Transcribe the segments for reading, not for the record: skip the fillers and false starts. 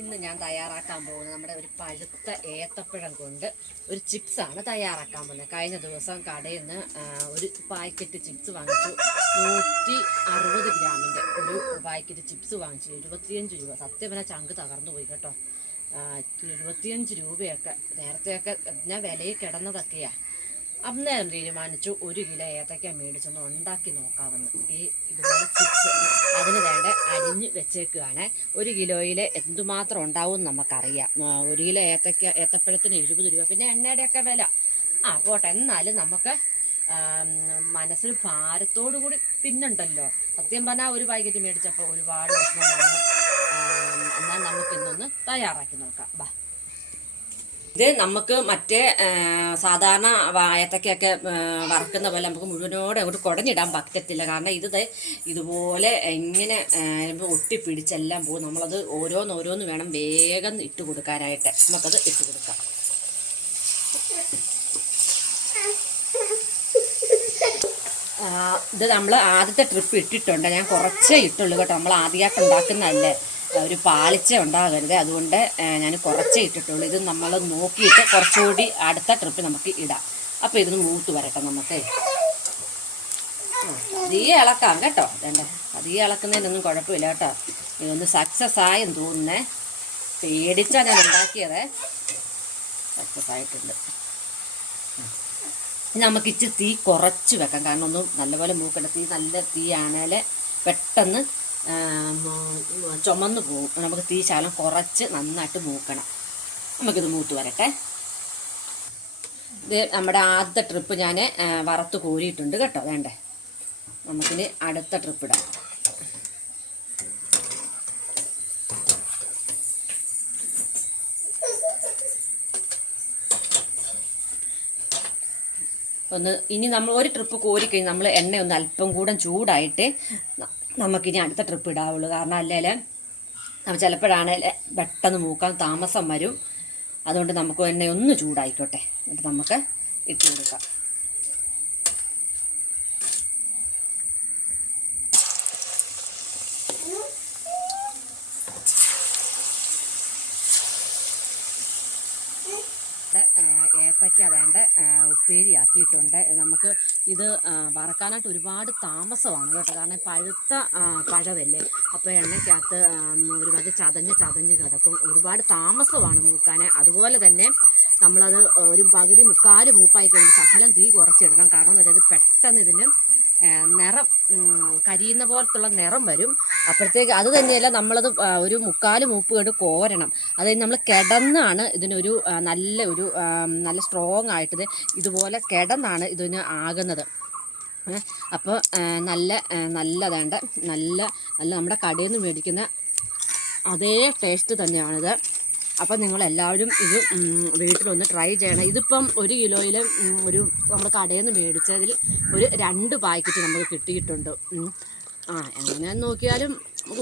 ഇന്ന് ഞാൻ തയ്യാറാക്കാൻ പോകുന്നത് നമ്മുടെ ഒരു പഴുത്ത ഏത്തപ്പഴം കൊണ്ട് ഒരു ചിപ്സാണ് തയ്യാറാക്കാൻ പോകുന്നത്. കഴിഞ്ഞ ദിവസം കടയിൽ നിന്ന് ഒരു പാക്കറ്റ് ചിപ്സ് വാങ്ങിച്ചു. 160 ഗ്രാമിൻ്റെ ഒരു പാക്കറ്റ് ചിപ്സ് വാങ്ങിച്ചു. 75 രൂപ. സത്യം പറഞ്ഞാൽ ചങ്ക് തകർന്നു പോയി കേട്ടോ. 75 രൂപയൊക്കെ നേരത്തെയൊക്കെ ഞാൻ വിലയിൽ കിടന്നതൊക്കെയാണ്. അന്നേരം തീരുമാനിച്ചു 1 കിലോ ഏത്തയ്ക്ക മേടിച്ചൊന്ന് ഉണ്ടാക്കി നോക്കാമെന്ന്. ഇതുപോലെ ചിപ്സ് അതിന് വേണ്ട അരിഞ്ഞ് വെച്ചേക്കുകയാണ്. 1 കിലോയിൽ എന്തുമാത്രം ഉണ്ടാവും നമുക്കറിയാം. 1 കിലോ ഏത്തപ്പഴത്തിന് 70 രൂപ. പിന്നെ എണ്ണയുടെയൊക്കെ വില പോട്ടെ. എന്നാലും നമുക്ക് മനസ്സിന് ഭാരത്തോടു കൂടി തിന്നുണ്ടല്ലോ. സത്യം പറഞ്ഞാൽ ഒരു പാക്കറ്റ് മേടിച്ചപ്പോൾ ഒരുപാട് വിഷമം വന്നു. എന്നാൽ നമുക്കിന്നൊന്ന് തയ്യാറാക്കി നോക്കാം. ഇത് നമുക്ക് മറ്റേ സാധാരണ ഏത്തക്കയൊക്കെ വറക്കുന്ന പോലെ നമുക്ക് മുഴുവനോടെ അങ്ങോട്ട് കുടഞ്ഞിടാൻ പറ്റത്തില്ല. കാരണം ഇതുപോലെ ഇങ്ങനെ ഒട്ടിപ്പിടിച്ചെല്ലാം പോകും. നമ്മളത് ഓരോന്നോരോന്ന് വേണം വേഗം ഇട്ട് കൊടുക്കാനായിട്ട്. നമുക്കത് ഇട്ട് കൊടുക്കാം. ഇത് നമ്മൾ ആദ്യത്തെ ട്രിപ്പ് ഇട്ടിട്ടുണ്ട്. ഞാൻ കുറച്ചേ ഇട്ടുള്ളൂ കേട്ടോ. നമ്മൾ ആദ്യമായിട്ട് ഉണ്ടാക്കുന്നതല്ലേ, ഒരു പാളിച്ച ഉണ്ടാകരുത്. അതുകൊണ്ട് ഞാൻ കുറച്ചേ ഇട്ടിട്ടുള്ളൂ. ഇത് നമ്മൾ നോക്കിയിട്ട് കുറച്ചുകൂടി അടുത്ത ട്രിപ്പ് നമുക്ക് ഇടാം. അപ്പോൾ ഇതൊന്ന് മൂത്ത് വരട്ടെ. നമുക്ക് അധികം ഇളക്കാം കേട്ടോ. അതേണ്ട അധികം ഇളക്കുന്നതിനൊന്നും കുഴപ്പമില്ല കേട്ടോ. ഇതൊന്ന് സക്സസ് ആയെന്ന് തോന്നുന്നേ. പേടിച്ചാൽ ഞാൻ ഉണ്ടാക്കിയത് സക്സസ് ആയിട്ടുണ്ട്. നമുക്ക് ഇച്ചിരി തീ കുറച്ച് വെക്കാം. കാരണം ഒന്നും നല്ലപോലെ മൂക്കണ്ട. നല്ല തീയാണെങ്കിൽ പെട്ടെന്ന് ചുമന്ന് പോകും. നമുക്ക് തീ ശകലം കുറച്ച് നന്നായിട്ട് മൂക്കണം. നമുക്കിത് മൂത്ത് വരട്ടെ. ഇത് നമ്മുടെ ആദ്യത്തെ ട്രിപ്പ് ഞാൻ വറുത്ത് കോരിയിട്ടുണ്ട് കേട്ടോ. വേണ്ടേ, നമുക്കിനി അടുത്ത ട്രിപ്പ് ഇടാം. ഇനി നമ്മൾ ഒരു ട്രിപ്പ് കോരിക്കഴിഞ്ഞ് നമ്മൾ എണ്ണ ഒന്ന് അല്പം കൂടെ ചൂടായിട്ട് നമുക്കിനി അടുത്ത ട്രിപ്പ് ഇടാവുള്ളൂ. കാരണം അല്ലെങ്കിൽ നമ്മൾ ചിലപ്പോഴാണെങ്കിൽ പെട്ടെന്ന് മൂക്കാൻ താമസം വരും. അതുകൊണ്ട് നമുക്ക് എണ്ണ ഒന്ന് ചൂടായിക്കോട്ടെ. എന്നിട്ട് നമുക്ക് ഇട്ട് കൊടുക്കാം. ഏത്തയ്ക്ക വേണ്ട ഉപ്പേരി ആക്കിയിട്ടുണ്ട്. നമുക്ക് ഇത് വറക്കാനായിട്ട് ഒരുപാട് താമസമാണ് കേട്ടോ. കാരണം പഴുത്ത പഴമല്ലേ. അപ്പോൾ എണ്ണയ്ക്കകത്ത് ഒരുപാട് ചതഞ്ഞ് കിടക്കും. ഒരുപാട് താമസമാണ് മൂക്കാൻ. അതുപോലെ തന്നെ നമ്മളത് ഒരു പകുതി മുക്കാൽ മൂപ്പായി കഴിഞ്ഞ് ശകലം തീ കുറച്ചിടണം. കാരണം എന്ന് വെച്ചാൽ പെട്ടെന്ന് ഇതിന് നിറം കരിയുന്ന പോലത്തുള്ള നിറം വരും. അപ്പോഴത്തേക്ക് അത് തന്നെയല്ല, നമ്മളത് ഒരു മുക്കാൽ മൂപ്പ് കൊണ്ട് കോരണം. അത് നമ്മൾ കിടന്നാണ് ഇതിനൊരു നല്ല സ്ട്രോങ് ആയിട്ട് ഇതുപോലെ കിടന്നാണ് ഇതിന് ആകുന്നത്. അപ്പോൾ നല്ലതേണ്ട നല്ല നമ്മുടെ കടയിൽ നിന്ന് മേടിക്കുന്ന അതേ ടേസ്റ്റ് തന്നെയാണിത്. അപ്പം നിങ്ങളെല്ലാവരും ഇത് വീട്ടിലൊന്ന് ട്രൈ ചെയ്യണം. ഇതിപ്പം 1 കിലോയിൽ നമ്മൾ കടയിൽ നിന്ന് മേടിച്ചതിൽ ഒരു 2 പാക്കറ്റ് നമുക്ക് കിട്ടിയിട്ടുണ്ട്. എങ്ങനെയാണെന്ന് നോക്കിയാലും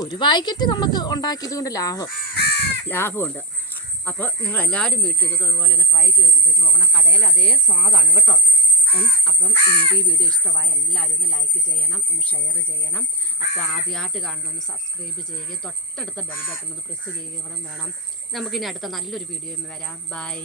ഒരു പാക്കറ്റ് നമുക്ക് ഉണ്ടാക്കിയത് കൊണ്ട് ലാഭമുണ്ട്. അപ്പോൾ നിങ്ങളെല്ലാവരും വീട്ടിൽ ഇതുപോലെ ഒന്ന് ട്രൈ ചെയ്ത് നോക്കണം. കടയിൽ അതേ സ്വാദാണ് കേട്ടോ. അപ്പം നിങ്ങൾക്ക് ഈ വീഡിയോ ഇഷ്ടമായി എല്ലാവരും ഒന്ന് ലൈക്ക് ചെയ്യണം, ഒന്ന് ഷെയർ ചെയ്യണം. അപ്പോൾ ആദ്യമായിട്ട് കാണുന്നൊന്ന് സബ്സ്ക്രൈബ് ചെയ്യുകയും തൊട്ടടുത്ത ബെൽ ബട്ടൺ ഒന്ന് പ്രസ് ചെയ്യുകയും വേണം. നമുക്കിനി അടുത്ത നല്ലൊരു വീഡിയോയിൽ വരാം. ബൈ.